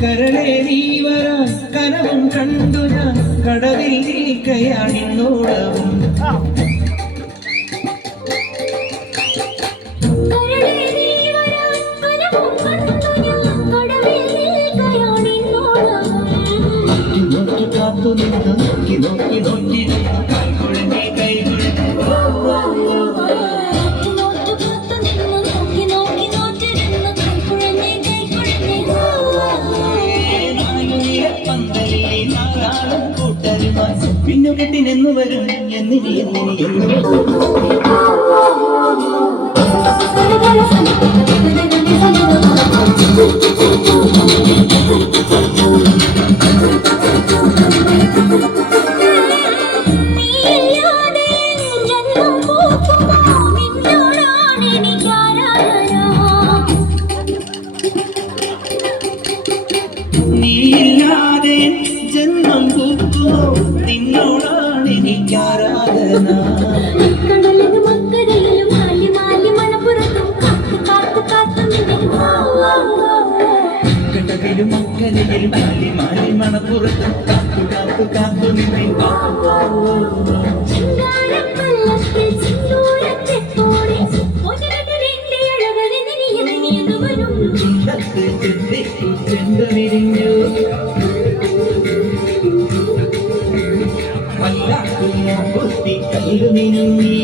കരളെ നീ വരാൻ കനവും കണ്ടു ഞാൻ കടവിൽ നിൽക്കയാണിന്നോളവും കാത്തു നിന്ന് നോക്കി നോക്കി നോക്കി കൈകുഴഞ്ഞേ പിന്നു കെട്ടിനെന്നു വരും എന്നിനി നീയില്ലാതെ ജന്മം പൂക്കുമോ നിന്നോടാണ് എനിക്കാരാധന കടവിലും അക്കരയിലും മാലി മാലി മണപ്പുറത്തും കാത്തു കാത്തു കാത്തു നിന്നെ വിരിഞ്ഞു വല്ലാക്കുന്ന കുത്തി കയ്യിൽ നിന്നീ